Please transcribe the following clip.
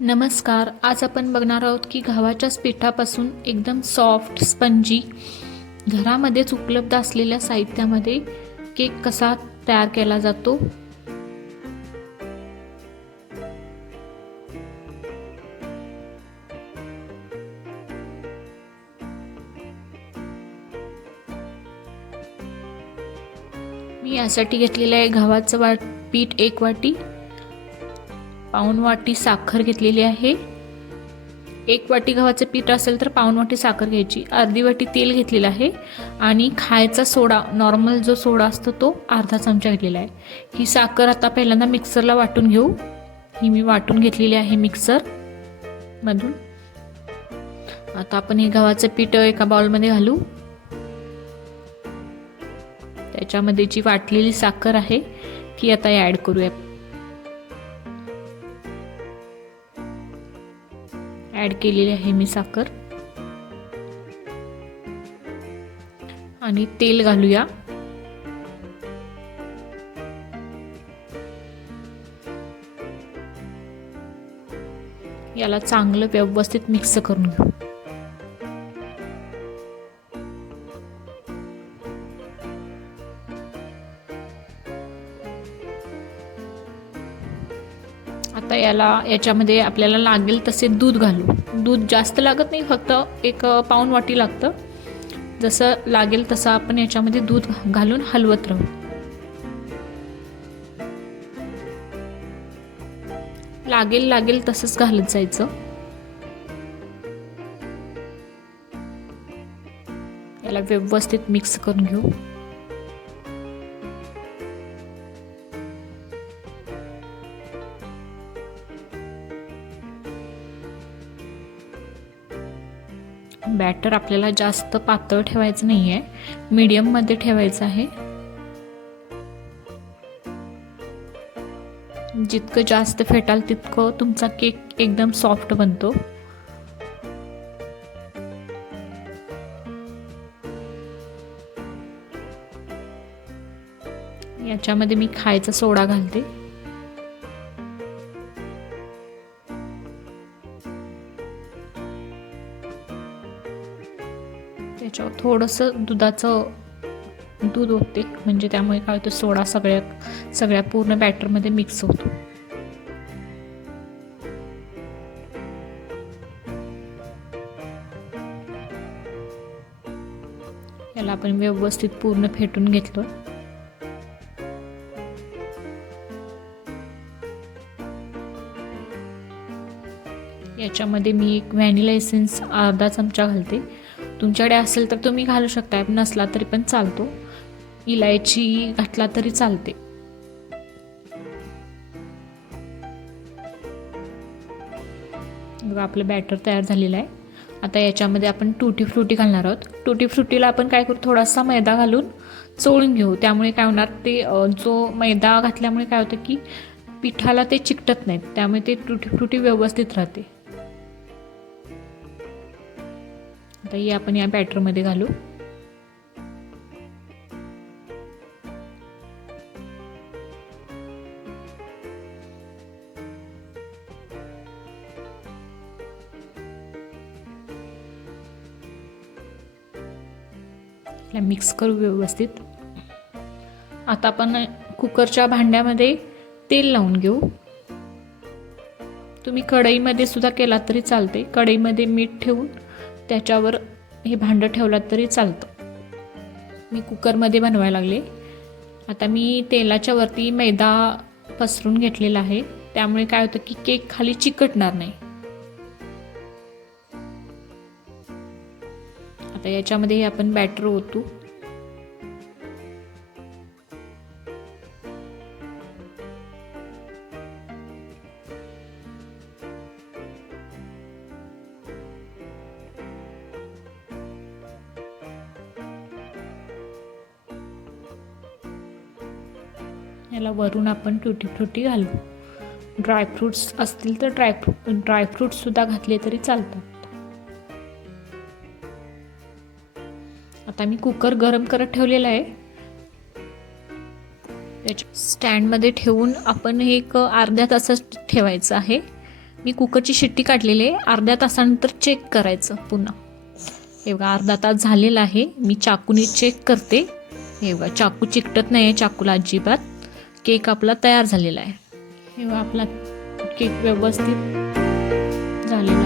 नमस्कार आज आपण बघणार आहोत की गव्हाच्याच पिठापासून एकदम सॉफ्ट स्पंजी घरामध्येच उपलब्ध असलेल्या साहित्यामध्ये केक कसा तयार केला जातो? मी यासाठी घेतलेलं आहे गव्हाचं वाट पीठ एक वाटी. पाऊण वाटी साखर घेतलेली आहे. एक वाटी गव्हाचं पीठ असेल तर पाऊण वाटी साखर घ्यायची. अर्धी वाटी तेल घेतलेलं आहे आणि खायचा सोडा नॉर्मल जो सोडा असतो तो अर्धा चमचा घेतलेला आहे. ही साखर आता पहिल्यांदा मिक्सरला वाटून घेऊ. ही मी वाटून घेतलेली आहे मिक्सरमधून आता आपण हे गव्हाचं पीठ एका बाउलमध्ये घालू. त्याच्यामध्ये जी वाटलेली साखर आहे ती आता ॲड करूया. ॲड केलेली आहे मी साखर. आणि तेल घालूया. याला चांगलं व्यवस्थित मिक्स करून घेऊ. आता याला याच्यामध्ये आपल्याला लागेल तसे दूध घालू दूध जास्त लागत नाही फक्त एक पाऊण वाटी लागतं. जसं लागेल तसं आपण याच्यामध्ये दूध घालून हलवत राहू. लागेल लागेल तसंच घालत जायचं. याला व्यवस्थित मिक्स करून घेऊ. बॅटर आपल्याला जास्त पातळ ठेवायचं नाही आहे मीडियममध्ये ठेवायचं आहे. जितकं जास्त फेटाल तितकं तुमचा केक एकदम सॉफ्ट बनतो. याच्यामध्ये मी खायचा सोडा घालते. त्याच्यावर थोडंसं दुधाचं दूध होते म्हणजे त्यामुळे काय होतं सोडा सगळ्या सगळ्या पूर्ण बॅटरमध्ये मिक्स होतो. याला आपण व्यवस्थित पूर्ण फेटून घेतलं. याच्यामध्ये मी एक व्हॅनिला एसेन्स अर्धा चमचा घालते. तुमच्याकडे असेल तर तुम्ही घालू शकता नसला तरी पण चालतो. इलायची घातला तरी चालते. आपलं बॅटर तयार झालेलं आहे. आता याच्यामध्ये आपण टुटी फ्रुटी घालणार आहोत. टुटी फ्रुटीला आपण काय करू थोडासा मैदा घालून चोळून घेऊ. त्यामुळे काय होणार ते जो मैदा घातल्यामुळे काय होतं की पिठाला ते चिकटत नाहीत. त्यामुळे ते टुटी फ्रुटी व्यवस्थित राहते. आता ही आपण या बॅटरमध्ये घालू. मिक्स करू व्यवस्थित. आता आपण कुकरच्या भांड्यामध्ये तेल लावून घेऊ. तुम्ही कढईमध्ये सुद्धा केला तरी चालते कढईमध्ये मीठ ठेवून त्याच्यावर हे भांडं ठेवलात तरी चालतं. मी कुकरमध्ये बनवायला लागले. आता मी तेलाच्या वरती मैदा पसरून घेतलेला आहे. त्यामुळे काय होतं की केक खाली चिकटणार नाही. आता याच्यामध्ये आपण बॅटर ओतू. याला वरून आपण टुटी फ्रुटी घालू. ड्रायफ्रूट्स असतील तर ड्रायफ्रू ड्रायफ्रूटसुद्धा घातले तरी चालतात. आता मी कुकर गरम करत ठेवलेला आहे. त्याच्या स्टँडमध्ये ठेवून आपण एक अर्ध्या तासात ठेवायचं आहे. मी कुकरची शिट्टी काढलेली आहे. अर्ध्या तासानंतर चेक करायचं पुन्हा. हे बघा अर्धा तास झालेला आहे. मी चाकूने चेक करते. हे बघा चाकू चिकटत नाही आहे चाकूला अजिबात. केक आपला तयार झालेला आहे. किंवा आपला केक व्यवस्थित झालेला